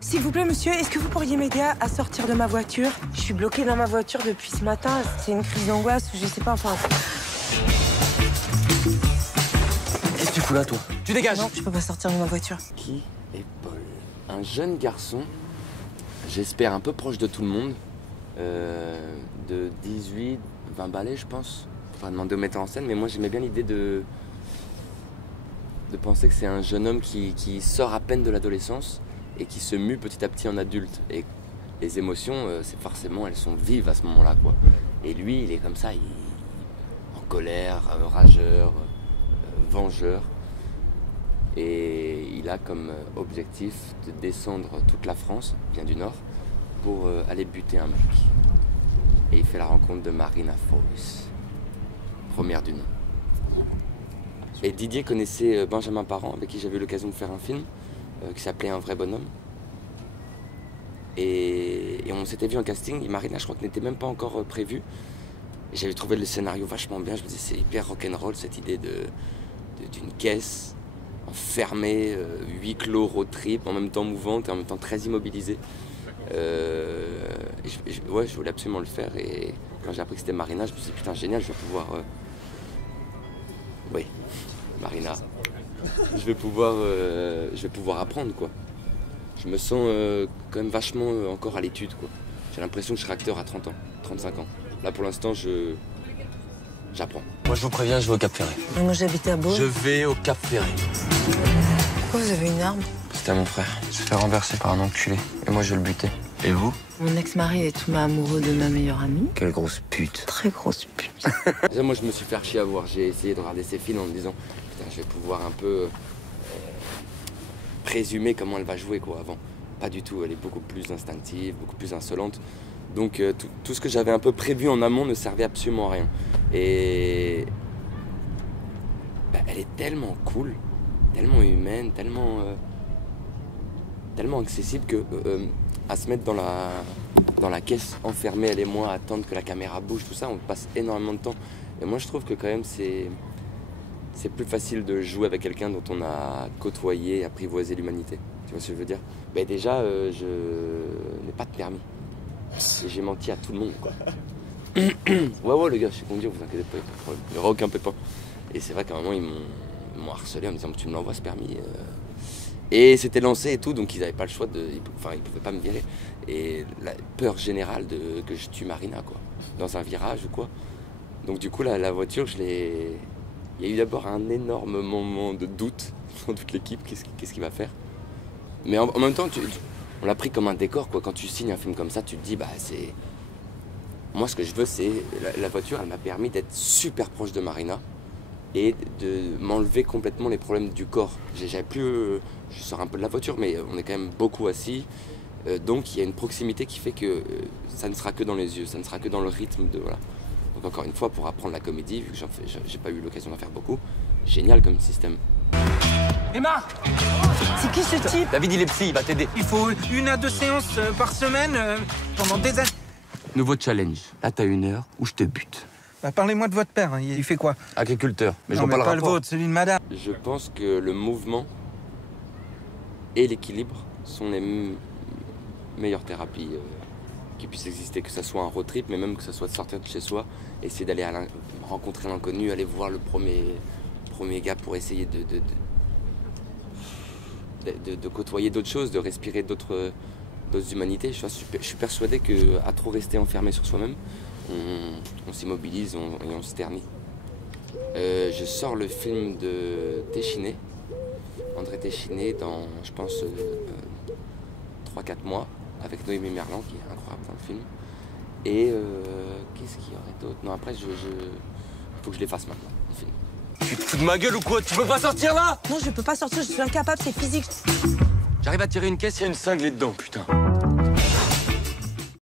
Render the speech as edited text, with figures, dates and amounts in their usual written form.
S'il vous plaît, monsieur, est-ce que vous pourriez m'aider à sortir de ma voiture? Je suis bloquée dans ma voiture depuis ce matin. C'est une crise d'angoisse, je sais pas, enfin... Qu'est-ce que tu fous là, toi? Tu dégages! Non, je peux pas sortir de ma voiture. Qui est Paul? Un jeune garçon, j'espère un peu proche de tout le monde, de 18, 20 balais, je pense. Faudra demander au metteur en scène, mais moi j'aimais bien l'idée de penser que c'est un jeune homme qui sort à peine de l'adolescence et qui se mue petit à petit en adulte. Et les émotions, c'est forcément, elles sont vives à ce moment-là, quoi. Et lui, il est comme ça, en colère, rageur, vengeur. Et il a comme objectif de descendre toute la France, bien du Nord, pour aller buter un mec. Et il fait la rencontre de Marina Foïs, première du nom. Et Didier connaissait Benjamin Parent, avec qui j'avais eu l'occasion de faire un film, qui s'appelait Un vrai bonhomme. Et on s'était vu en casting, et Marina, je crois que n'était même pas encore prévue. Et j'avais trouvé le scénario vachement bien, je me disais c'est hyper rock'n'roll cette idée d'une caisse enfermée, huis clos, road trip, en même temps mouvante et en même temps très immobilisée. Ouais, je voulais absolument le faire, et quand j'ai appris que c'était Marina, je me suis dit putain génial, je vais pouvoir... Oui, Marina, je vais pouvoir apprendre, quoi. Je me sens quand même vachement encore à l'étude, quoi. J'ai l'impression que je serai acteur à 30 ans, 35 ans. Là pour l'instant, j'apprends. Moi je vous préviens, je vais au Cap Ferré. Moi j'habite à Beau. Je vais au Cap Ferré. Pourquoi vous avez une arme? C'était à mon frère. Il se fait renverser par un enculé. Et moi je vais le buter. Et vous? Mon ex-mari est tout amoureux de ma meilleure amie. Quelle grosse pute. Très grosse pute. Déjà, moi je me suis fait archi avoir. J'ai essayé de regarder ses films en me disant putain, je vais pouvoir un peu présumer comment elle va jouer, quoi, avant. Pas du tout, elle est beaucoup plus instinctive, beaucoup plus insolente. Donc tout ce que j'avais un peu prévu en amont ne servait absolument à rien. Et elle est tellement cool, tellement humaine, tellement accessible que à se mettre dans la caisse enfermée, elle et moi, à attendre que la caméra bouge, tout ça, on passe énormément de temps. Et moi je trouve que quand même c'est plus facile de jouer avec quelqu'un dont on a côtoyé et apprivoisé l'humanité. Tu vois ce que je veux dire? Déjà, je n'ai pas de permis. Et j'ai menti à tout le monde, quoi. Ouais, les gars, je sais conduire, vous inquiétez pas, il n'y aura aucun pépin. Et c'est vrai qu'à un moment, ils m'ont harcelé en me disant tu me l'envoies ce permis. Et c'était lancé et tout, donc ils n'avaient pas le choix ils pouvaient pas me virer. Et la peur générale que je tue Marina, quoi, dans un virage ou quoi. Donc du coup, la voiture, il y a eu d'abord un énorme moment de doute dans toute l'équipe, qu'est-ce qu'il va faire. Mais en même temps, on l'a pris comme un décor, quoi. Quand tu signes un film comme ça, tu te dis, c'est... Moi, ce que je veux, c'est... La voiture, elle m'a permis d'être super proche de Marina et de m'enlever complètement les problèmes du corps. J'avais plus... Je sors un peu de la voiture, mais on est quand même beaucoup assis. Donc, il y a une proximité qui fait que ça ne sera que dans les yeux, ça ne sera que dans le rythme de... Voilà. Donc, encore une fois, pour apprendre la comédie, vu que j'ai pas eu l'occasion d'en faire beaucoup, génial comme système. Emma! C'est qui ce type? David, il est psy, il va t'aider. Il faut 1 à 2 séances par semaine pendant des années. Nouveau challenge. Là, t'as 1 heure où je te bute. Bah, parlez-moi de votre père, hein. Il fait quoi? Agriculteur. Mais je Non, vois mais pas le le rapport. vôtre, celui de madame. Je pense que le mouvement et l'équilibre sont les meilleures thérapies qui puissent exister. Que ça soit un road trip, mais même que ça soit de sortir de chez soi, essayer d'aller rencontrer l'inconnu, aller voir le premier gars pour essayer de côtoyer d'autres choses, de respirer d'autres humanités. Je suis persuadé qu'à trop rester enfermé sur soi-même, on s'immobilise et on se ternit. Je sors le film de Téchiné, André Téchiné, dans, je pense, 3-4 mois, avec Noémie Merlan, qui est incroyable dans le film. Et qu'est-ce qu'il y aurait d'autre? Non, après, il faut que je les fasse maintenant, le film. Tu te fous de ma gueule ou quoi? Tu peux pas sortir là? Non, je peux pas sortir, je suis incapable, c'est physique. J'arrive à tirer une caisse, il y a une cinglée dedans, putain.